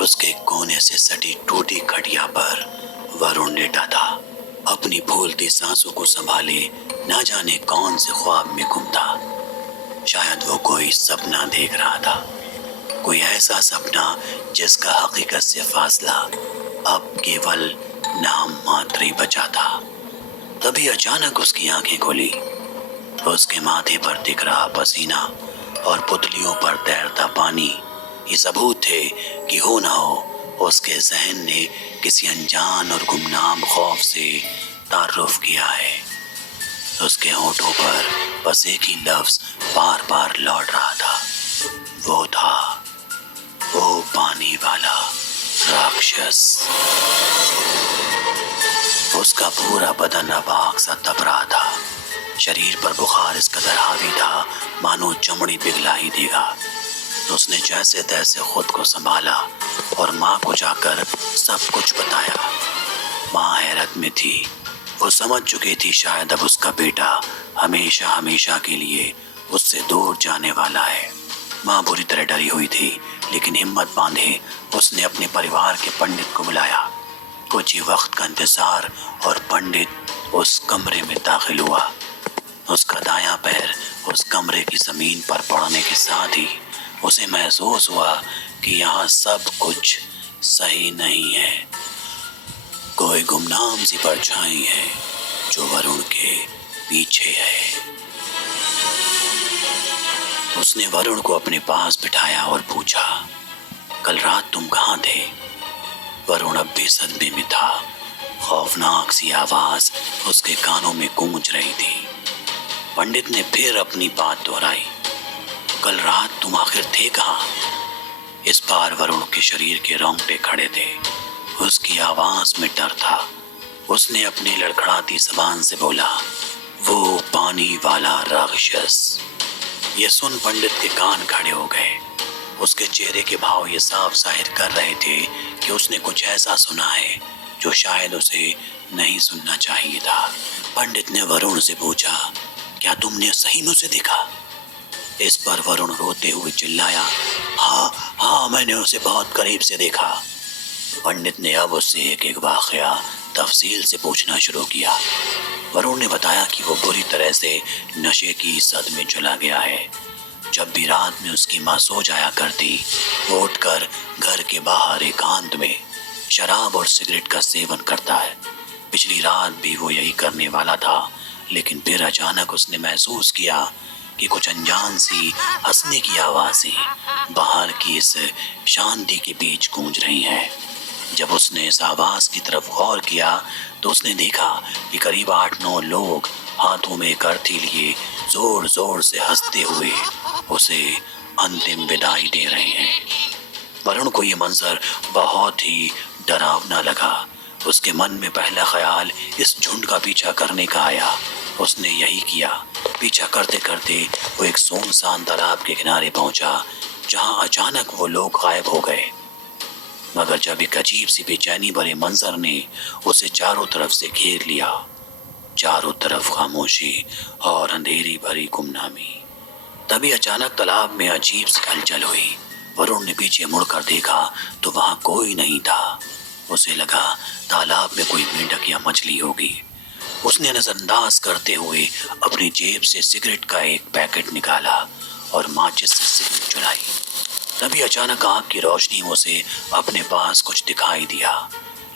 और उसके कोने से सटी टूटी खटिया पर वरुण लेटा था। अपनी फूलती सांसों को संभाले न जाने कौन से ख्वाब में गुम था। शायद वो कोई सपना देख रहा था, कोई ऐसा सपना जिसका हकीकत से फासला अब केवल नाम मात्र ही बचा था। तभी अचानक उसकी आंखें खुली। उसके माथे पर दिख रहा पसीना और पुतलियों पर तैरता पानी ये सबूत थे कि हो ना हो उसके जहन ने किसी अनजान और गुमनाम खौफ से तारुफ किया है। उसके होठों पर बस एक ही लफ्ज बार बार लौट रहा था, वो था वो पानी वाला राक्षस। उसका पूरा बदन अब आग सा तप रहा था। शरीर पर बुखार इस कदर हावी था मानो चमड़ी पिघला ही देगा। तो उसने जैसे तैसे खुद को संभाला और माँ को जाकर सब कुछ बताया। माँ हैरत में थी। वो समझ चुकी थी शायद अब उसका बेटा हमेशा हमेशा के लिए उससे दूर जाने वाला है। माँ बुरी तरह डरी हुई थी, लेकिन हिम्मत बांधे उसने अपने परिवार के पंडित को बुलाया। कुछ ही वक्त का इंतजार और पंडित उस कमरे में दाखिल हुआ। उसका दायां पैर उस कमरे की जमीन पर पड़ने के साथ ही उसे महसूस हुआ कि यहाँ सब कुछ सही नहीं है। कोई गुमनाम सी परछाई है जो वरुण के पीछे है। उसने वरुण को अपने पास बिठाया और पूछा, कल रात तुम कहाँ थे? वरुण अब भी सदमे में था। खौफनाक सी आवाज उसके कानों में गूंज रही थी। पंडित ने फिर अपनी बात दोहराई, कल रात तुम आखिर थे कहाँ? इस बार वरुण के शरीर के रोंगटे खड़े थे। उसकी आवाज में डर था। उसने अपनी लड़खड़ाती जबान से बोला, वो पानी वाला राक्षस। ये सुन पंडित के कान खड़े हो गए। उसके चेहरे के भाव ये साफ जाहिर कर रहे थे कि उसने कुछ ऐसा सुना है जो शायद उसे नहीं सुनना चाहिए था। पंडित ने वरुण से पूछा, क्या तुमने सही में उसे देखा? इस पर वरुण रोते हुए चिल्लाया, हाँ मैंने उसे बहुत करीब से देखा। पंडित ने अब उससे एक एक वाकया तफसील से पूछना शुरू किया। वरुण ने बताया कि वो बुरी तरह से नशे की सद में चला गया है। जब भी रात में उसकी माँ सो जाया करती, वो उठकर घर के बाहर एकांत में शराब और सिगरेट का सेवन करता है। पिछली रात भी वो यही करने वाला था, लेकिन फिर अचानक उसने महसूस किया कि कुछ अनजान सी हंसने की आवाजें बाहर की इस शांति के बीच गूंज रही हैं। जब उसने इस आवाज की तरफ गौर किया तो उसने देखा कि करीब 8-9 लोग हाथों में करती लिए जोर जोर से हंसते हुए उसे अंतिम विदाई दे रहे हैं। वरुण को ये मंजर बहुत ही डरावना लगा। उसके मन में पहला ख्याल इस झुंड का पीछा करने का आया। उसने यही किया। पीछा करते करते वो एक सुनसान तालाब के किनारे पहुंचा, जहां अचानक वो लोग गायब हो गए। मगर जब एक अजीब सी बेचैनी भरे मंजर ने उसे चारों तरफ से घेर लिया। चारों तरफ खामोशी और अंधेरी भरी गुमनामी। तभी अचानक तालाब में अजीब सी हलचल हुई। वरुण ने पीछे मुड़कर देखा तो वहां कोई नहीं था। उसे लगा तालाब में कोई मेंढक या मछली होगी। उसने नजरअंदाज करते हुए अपनी जेब से सिगरेट का एक पैकेट निकाला और माचिस से सिगरेट जलाई। तभी अचानक आग की रोशनी में उसे अपने पास कुछ दिखाई दिया,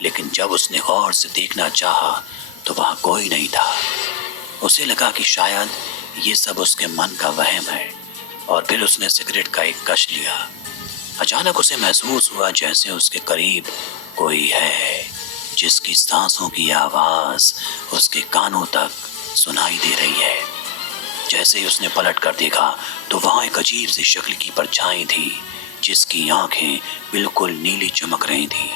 लेकिन जब उसने गौर से देखना चाहा तो वहां कोई नहीं था। उसे लगा कि शायद ये सब उसके मन का वहम है, और फिर उसने सिगरेट का एक कश लिया। अचानक उसे महसूस हुआ जैसे उसके करीब कोई है, जिसकी सांसों की आवाज उसके कानों तक सुनाई दे रही है। जैसे ही उसने पलट कर देखा तो वहां एक अजीब सी शक्ल की परछाई थी, जिसकी आंखें बिल्कुल नीली चमक रही थी।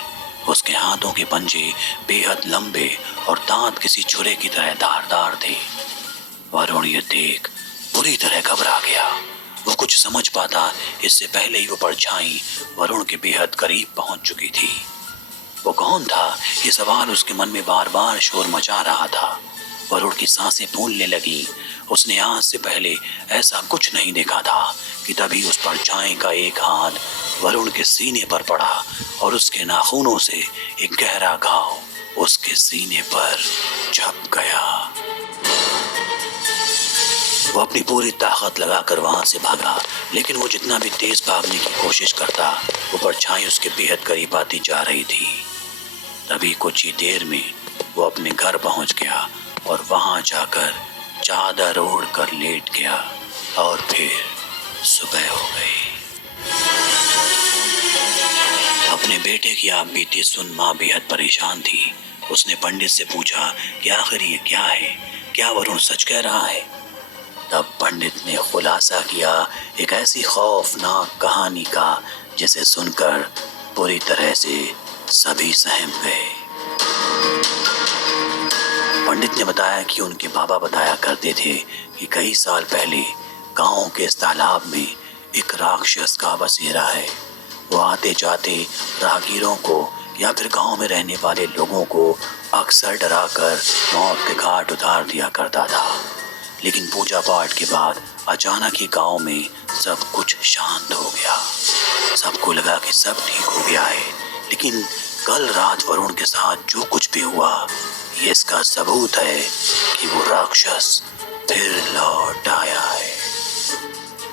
उसके हाथों के पंजे बेहद लंबे और दांत किसी छुरे की तरह धारदार थे। वरुण ये देख बुरी तरह घबरा गया। वो कुछ समझ पाता इससे पहले ही वो परछाई वरुण के बेहद करीब पहुंच चुकी थी। वो कौन था, ये सवाल उसके मन में बार बार शोर मचा रहा था। वरुण की सांसें फूलने लगी। उसने आज से पहले ऐसा कुछ नहीं देखा था कि तभी उस परछाई का एक हाथ वरुण के सीने पर पड़ा और उसके नाखूनों से एक गहरा घाव उसके सीने पर छप गया। वो अपनी पूरी ताकत लगाकर वहां से भागा, लेकिन वो जितना भी तेज भागने की कोशिश करता, वो परछाई उसके बेहद करीब आती जा रही थी। तभी कुछ ही देर में वो अपने घर पहुंच गया और वहां जाकर चादर ओढ़ कर लेट गया और फिर सुबह हो गई। अपने बेटे की आप बीती सुन माँ बेहद परेशान थी। उसने पंडित से पूछा कि आखिर ये क्या है, क्या वरुण सच कह रहा है? तब पंडित ने खुलासा किया एक ऐसी खौफनाक कहानी का जिसे सुनकर पूरी तरह से सभी सहम गए। पंडित ने बताया कि उनके बाबा बताया करते थे कि कई साल पहले गांव के इस तालाब में एक राक्षस का बसेरा है। वो आते जाते राहगीरों को या फिर गांव में रहने वाले लोगों को अक्सर डराकर मौत के घाट उतार दिया करता था। लेकिन पूजा पाठ के बाद अचानक ही गांव में सब कुछ शांत हो गया। सबको लगा कि सब ठीक हो गया है, लेकिन कल रात वरुण के साथ जो कुछ भी हुआ, ये इसका सबूत है कि वो राक्षस फिर लौट आया है।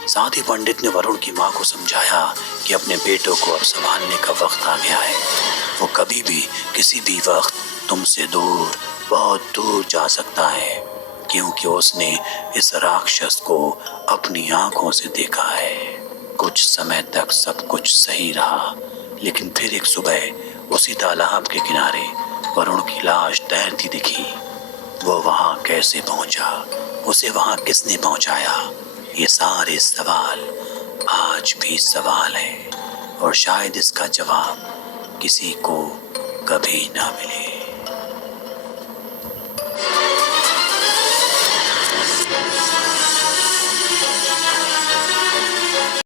साथ ही पंडित ने वरुण की माँ को समझाया कि अपने बेटों को अब संभालने का वक्त आ गया है। वो कभी भी किसी भी वक्त तुमसे दूर, बहुत दूर जा सकता है, क्योंकि उसने इस राक्षस को अपनी आंखों से देखा है। कुछ समय तक सब कुछ सही रहा, लेकिन फिर एक सुबह उसी तालाब के किनारे वरुण की लाश तैरती दिखी। वो वहां कैसे पहुंचा, उसे वहां किसने पहुंचाया, ये सारे सवाल आज भी सवाल है और शायद इसका जवाब किसी को कभी ना मिले।